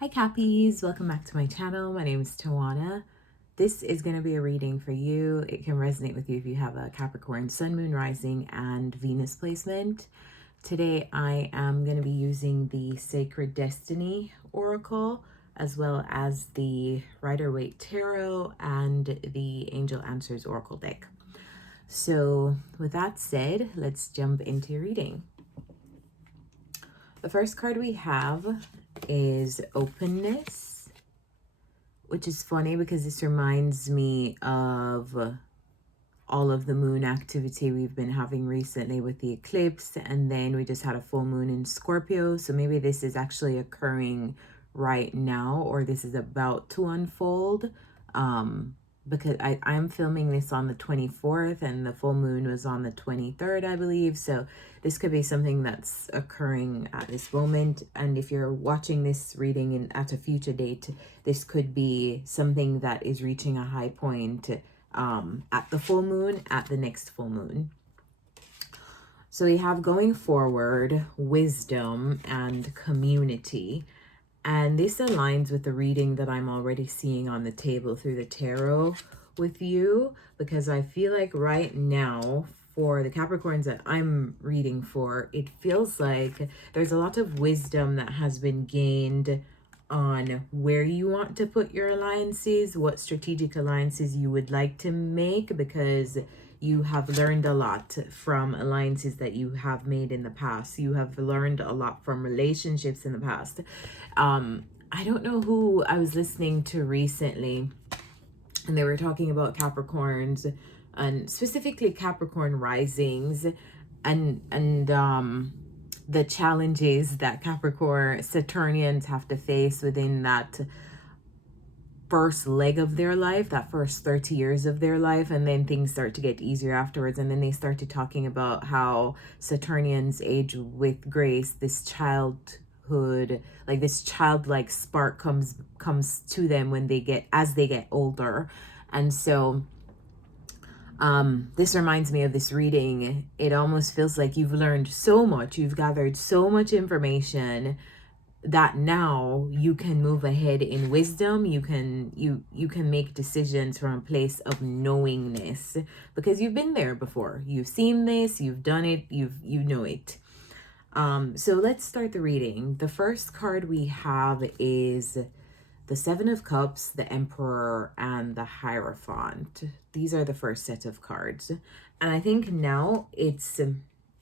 Hi Cappies, welcome back to my channel. My name is Tawana. This is going to be a reading for you. It can resonate with you if you have a Capricorn Sun, Moon, Rising, and Venus placement. Today I am going to be using the Sacred Destiny Oracle, as well as the Rider-Waite Tarot and the Angel Answers Oracle deck. So with that said, let's jump into your reading. The first card we have is Openness, which is funny because this reminds me of all of the moon activity we've been having recently with the eclipse, and then we just had a full moon in Scorpio. So maybe this is actually occurring right now, or this is about to unfold. Because I'm filming this on the 24th and the full moon was on the 23rd, I believe. So this could be something that's occurring at this moment. And if you're watching this reading at a future date, this could be something that is reaching a high point at the full moon, at the next full moon. So we have going forward, wisdom and community. And this aligns with the reading that I'm already seeing on the table through the tarot with you, because I feel like right now for the Capricorns that I'm reading for, it feels like there's a lot of wisdom that has been gained on where you want to put your alliances, what strategic alliances you would like to make, because you have learned a lot from alliances that you have made in the past. You have learned a lot from relationships in the past. I don't know who I was listening to recently, and they were talking about Capricorns and specifically Capricorn risings and the challenges that Capricorn Saturnians have to face within that first leg of their life, that first 30 years of their life, and then things start to get easier afterwards. And then they started talking about how Saturnians age with grace, this childhood, like this childlike spark comes to them when they get older. And so this reminds me of this reading. It almost feels like you've learned so much, you've gathered so much information, that now you can move ahead in wisdom. You can make decisions from a place of knowingness, because you've been there before. You've seen this, you've done it, you know it. So let's start the reading. The first card we have is the Seven of Cups, the Emperor, and the Hierophant. These are the first set of cards. And I think now it's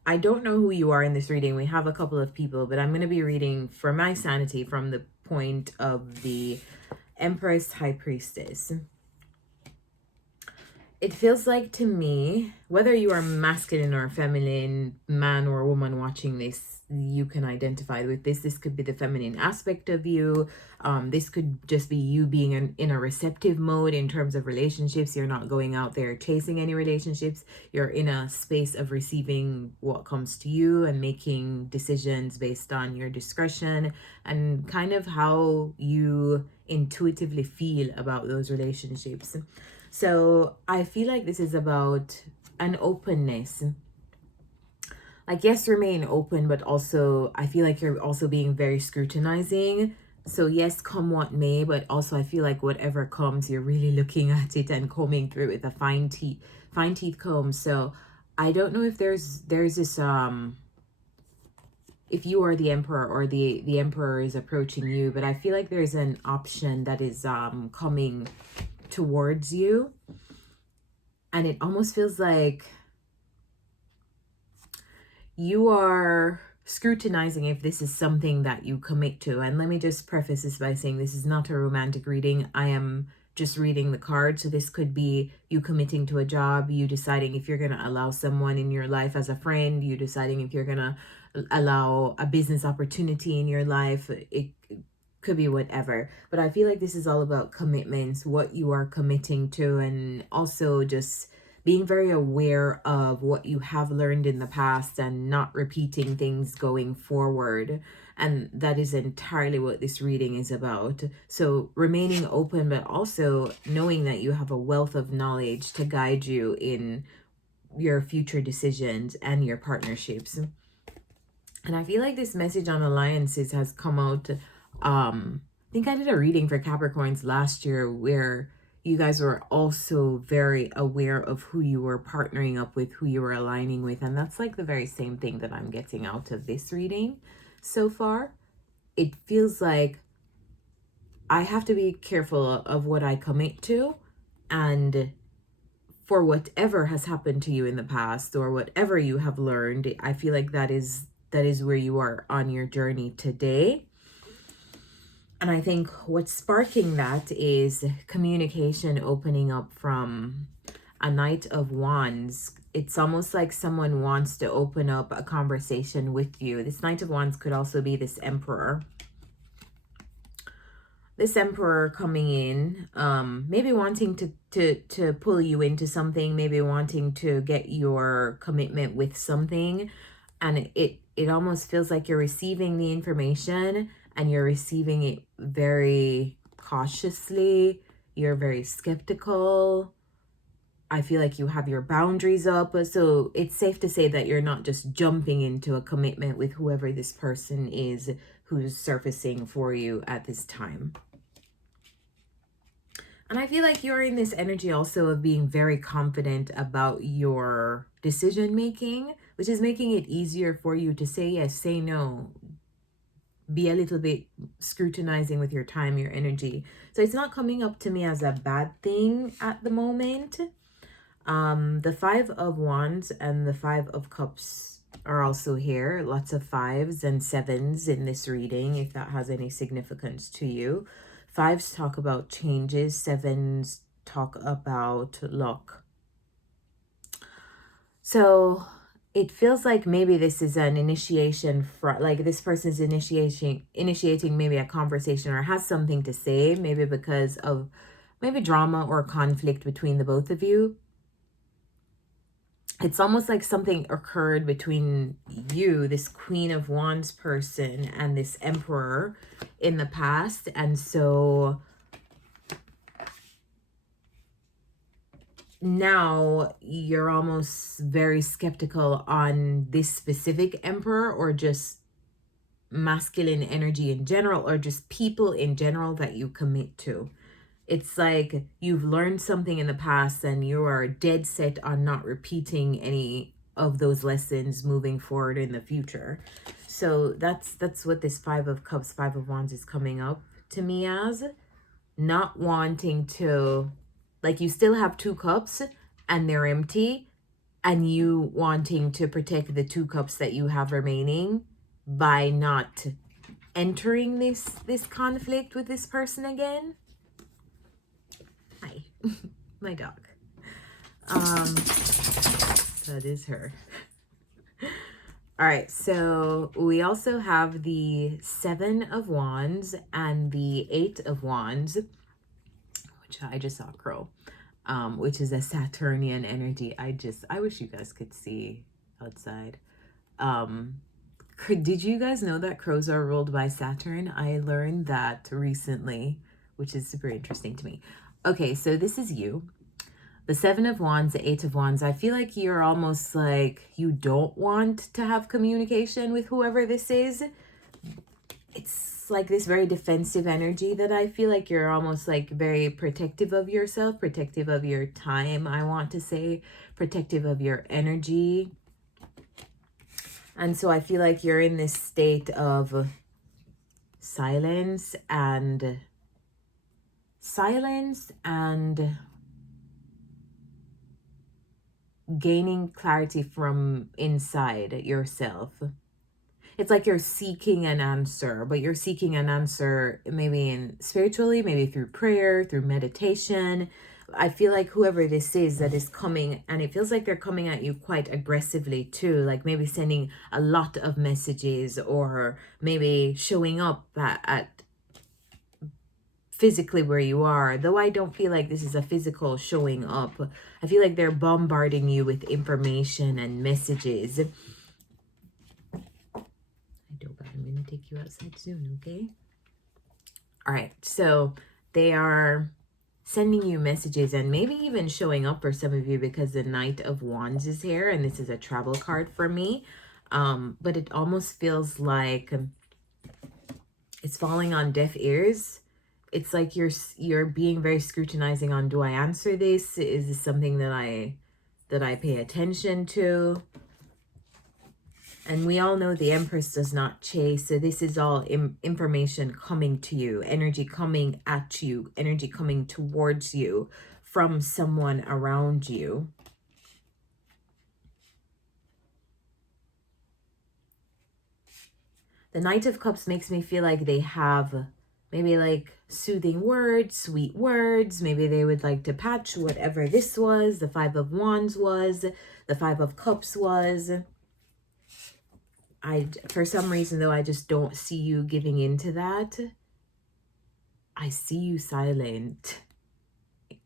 I don't know who you are in this reading. We have a couple of people, but I'm going to be reading for my sanity from the point of the Empress, High Priestess. It feels like to me, whether you are masculine or feminine, man or woman watching this, you can identify with this. This could be the feminine aspect of you. This could just be you being in a receptive mode in terms of relationships. You're not going out there chasing any relationships. You're in a space of receiving what comes to you and making decisions based on your discretion and kind of how you intuitively feel about those relationships. So I feel like this is about an openness. Like, yes, remain open, but also I feel like you're also being very scrutinizing. So yes, come what may, but also I feel like whatever comes, you're really looking at it and combing through it with a fine teeth comb. So I don't know if there's this if you are the emperor or the emperor is approaching you, but I feel like there's an option that is coming towards you, and it almost feels like you are scrutinizing if this is something that you commit to. And let me just preface this by saying this is not a romantic reading. I am just reading the card. So this could be you committing to a job, you deciding if you're going to allow someone in your life as a friend, you deciding if you're going to allow a business opportunity in your life. It could be whatever, but I feel like this is all about commitments, what you are committing to, and also just being very aware of what you have learned in the past and not repeating things going forward. And that is entirely what this reading is about. So remaining open, but also knowing that you have a wealth of knowledge to guide you in your future decisions and your partnerships. And I feel like this message on alliances has come out think I did a reading for Capricorns last year where you guys were also very aware of who you were partnering up with, who you were aligning with. And that's like the very same thing that I'm getting out of this reading so far. It feels like I have to be careful of what I commit to, and for whatever has happened to you in the past or whatever you have learned, I feel like that is where you are on your journey today. And I think what's sparking that is communication opening up from a Knight of Wands. It's almost like someone wants to open up a conversation with you. This Knight of Wands could also be this Emperor. This Emperor coming in, maybe wanting to pull you into something, maybe wanting to get your commitment with something. And it almost feels like you're receiving the information and you're receiving it very cautiously. You're very skeptical. I feel like you have your boundaries up. So it's safe to say that you're not just jumping into a commitment with whoever this person is who's surfacing for you at this time. And I feel like you're in this energy also of being very confident about your decision making, which is making it easier for you to say yes, say no, be a little bit scrutinizing with your time, your energy. So it's not coming up to me as a bad thing at the moment. The Five of Wands and the Five of Cups are also here. Lots of fives and sevens in this reading, if that has any significance to you. Fives talk about changes. Sevens talk about luck. So it feels like maybe this is an initiation for, like, this person's initiating maybe a conversation or has something to say, maybe because of maybe drama or conflict between the both of you. It's almost like something occurred between you, this Queen of Wands person, and this Emperor in the past. And so now you're almost very skeptical on this specific Emperor, or just masculine energy in general, or just people in general that you commit to. It's like you've learned something in the past and you are dead set on not repeating any of those lessons moving forward in the future. So that's what this Five of Cups, Five of Wands is coming up to me as. Not wanting to, like, you still have two cups and they're empty, and you wanting to protect the two cups that you have remaining by not entering this conflict with this person again. Hi, my dog. That is her. All right, so we also have the Seven of Wands and the Eight of Wands, which I just saw crow, which is a Saturnian energy. I wish you guys could see outside. Did you guys know that crows are ruled by Saturn? I learned that recently, which is super interesting to me. Okay, so this is you. The Seven of Wands, the Eight of Wands. I feel like you're almost like you don't want to have communication with whoever this is. It's like this very defensive energy that I feel like you're almost like very protective of yourself, protective of your time, I want to say, protective of your energy. And so I feel like you're in this state of silence and gaining clarity from inside yourself. It's like you're seeking an answer, but you're seeking an answer maybe spiritually, maybe through prayer, through meditation. I feel like whoever this is that is coming, and it feels like they're coming at you quite aggressively too, like maybe sending a lot of messages, or maybe showing up at physically where you are, though I don't feel like this is a physical showing up. I feel like they're bombarding you with information and messages. I'm gonna take you outside soon, okay? All right, so they are sending you messages and maybe even showing up for some of you, because the Knight of Wands is here, and this is a travel card for me. But it almost feels like it's falling on deaf ears. it's like you're being very scrutinizing on, do I answer this? Is this something that I pay attention to? And we all know the Empress does not chase. So this is all information coming to you, energy coming at you, energy coming towards you from someone around you. The Knight of Cups makes me feel like they have maybe like soothing words, sweet words. Maybe they would like to patch whatever this was, the Five of Wands was, the Five of Cups was. For some reason though, I just don't see you giving into that. I see you silent,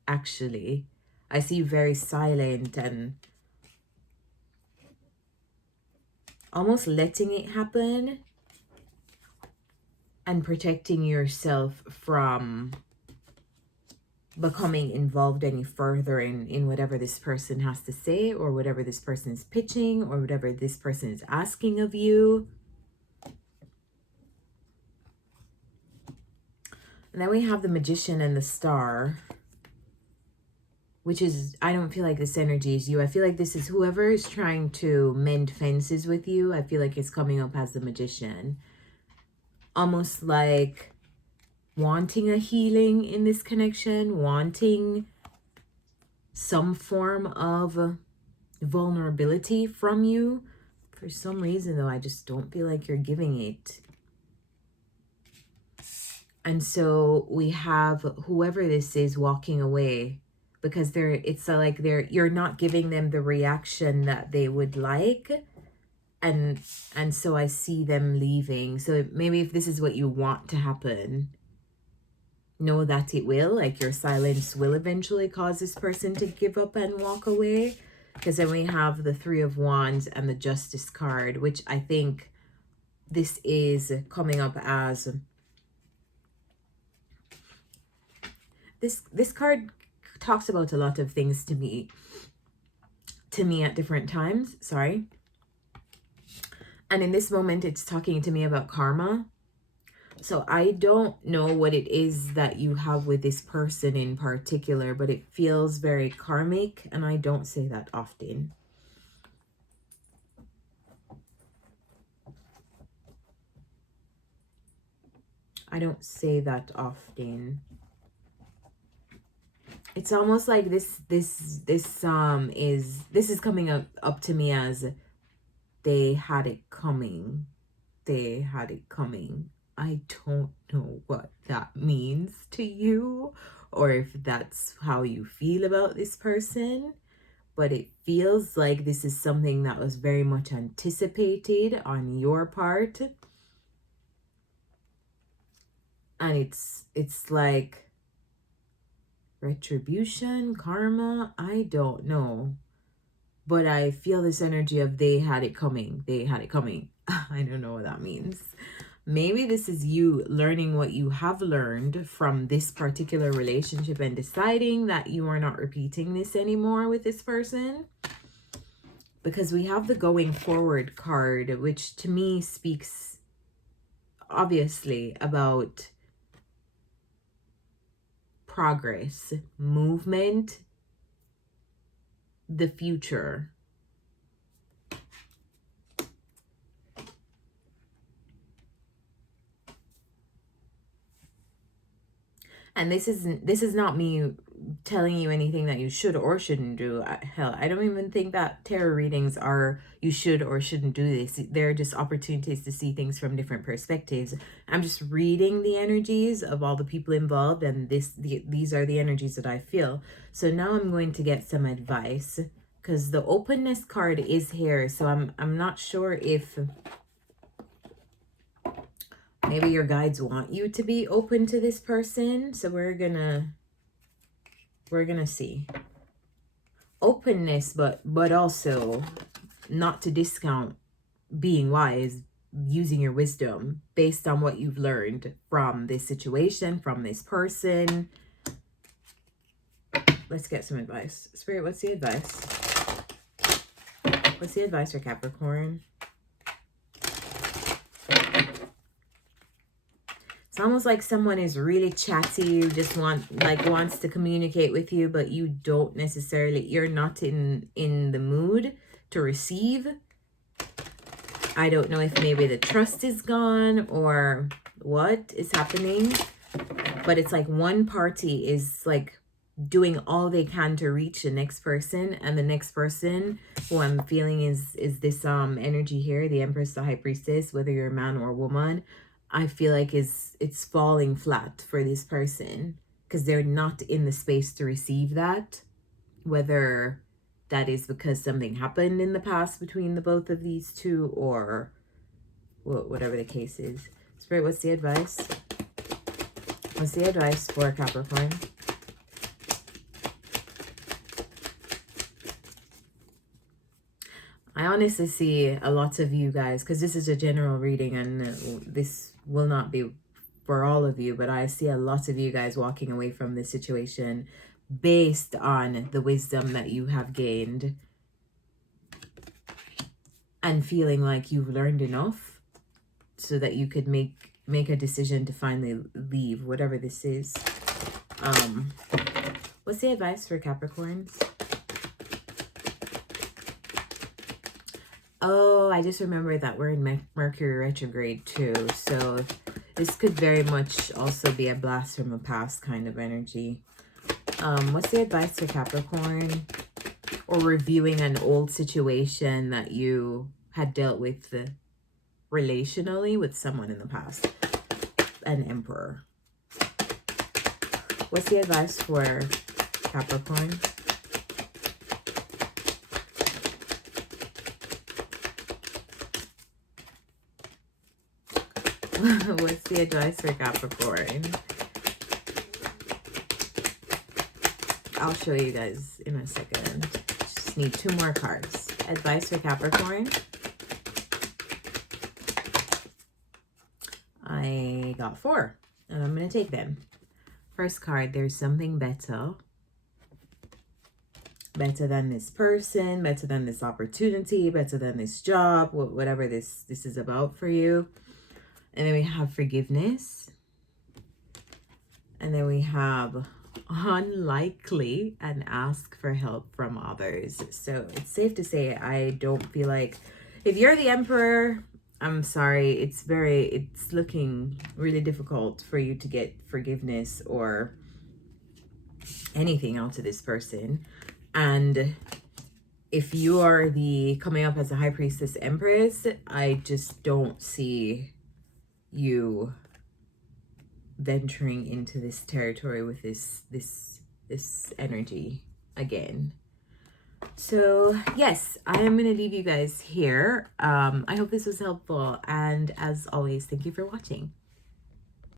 actually. I see you very silent and almost letting it happen and protecting yourself from becoming involved any further in whatever this person has to say, or whatever this person is pitching, or whatever this person is asking of you. And then we have the Magician and the Star, which is, I don't feel like this energy is you. I feel like this is whoever is trying to mend fences with you. I feel like it's coming up as the Magician. Almost like wanting a healing in this connection, wanting some form of vulnerability from you. For some reason though, I just don't feel like you're giving it. And so we have whoever this is walking away because you're not giving them the reaction that they would like. And so I see them leaving. So maybe if this is what you want to happen, know that it will. Like your silence will eventually cause this person to give up and walk away. Because then we have the Three of Wands and the Justice card, which I think this is coming up as... This card talks about a lot of things to me at different times. Sorry. And in this moment, it's talking to me about karma. So I don't know what it is that you have with this person in particular, but it feels very karmic, and I don't say that often. I don't say that often. It's almost like this is coming up to me as they had it coming. They had it coming. I don't know what that means to you, or if that's how you feel about this person, but it feels like this is something that was very much anticipated on your part. And it's like retribution, karma, I don't know. But I feel this energy of they had it coming. They had it coming. I don't know what that means. Maybe this is you learning what you have learned from this particular relationship and deciding that you are not repeating this anymore with this person. Because we have the going forward card, which to me speaks obviously about progress, movement, the future. And this is not me telling you anything that you should or shouldn't do. Hell, I don't even think that tarot readings are you should or shouldn't do this. They're just opportunities to see things from different perspectives. I'm just reading the energies of all the people involved, and these are the energies that I feel. So now I'm going to get some advice, because the openness card is here. So I'm not sure if maybe your guides want you to be open to this person. So we're gonna see openness, but also not to discount being wise, using your wisdom based on what you've learned from this situation, from this person. Let's get some advice. Spirit, what's the advice? What's the advice for Capricorn? It's almost like someone is really chatty, you just wants to communicate with you, but you don't necessarily, you're not in the mood to receive. I don't know if maybe the trust is gone or what is happening, but it's like one party is like doing all they can to reach the next person, and the next person who I'm feeling is this energy here, the Empress, the High Priestess, whether you're a man or a woman, I feel like it's falling flat for this person because they're not in the space to receive that, whether that is because something happened in the past between the both of these two, or whatever the case is. Spirit, what's the advice? What's the advice for Capricorn? I honestly see a lot of you guys, because this is a general reading and this will not be for all of you, but I see a lot of you guys walking away from this situation based on the wisdom that you have gained and feeling like you've learned enough so that you could make a decision to finally leave, whatever this is. What's the advice for Capricorns? Oh, I just remembered that we're in Mercury retrograde too. So this could very much also be a blast from the past kind of energy. What's the advice for Capricorn? Or reviewing an old situation that you had dealt with relationally with someone in the past. An Emperor. What's the advice for Capricorn? What's the advice for Capricorn? I'll show you guys in a second. Just need 2 more cards. Advice for Capricorn. I got 4, and I'm going to take them. First card, there's something better. Better than this person, better than this opportunity, better than this job, whatever this is about for you. And then we have forgiveness. And then we have unlikely and ask for help from others. So it's safe to say I don't feel like, if you're the Emperor, I'm sorry, it's looking really difficult for you to get forgiveness or anything out of this person. And if you are coming up as a High Priestess Empress, I just don't see you venturing into this territory with this energy again. So yes, I am going to leave you guys here. I hope this was helpful, and as always, thank you for watching.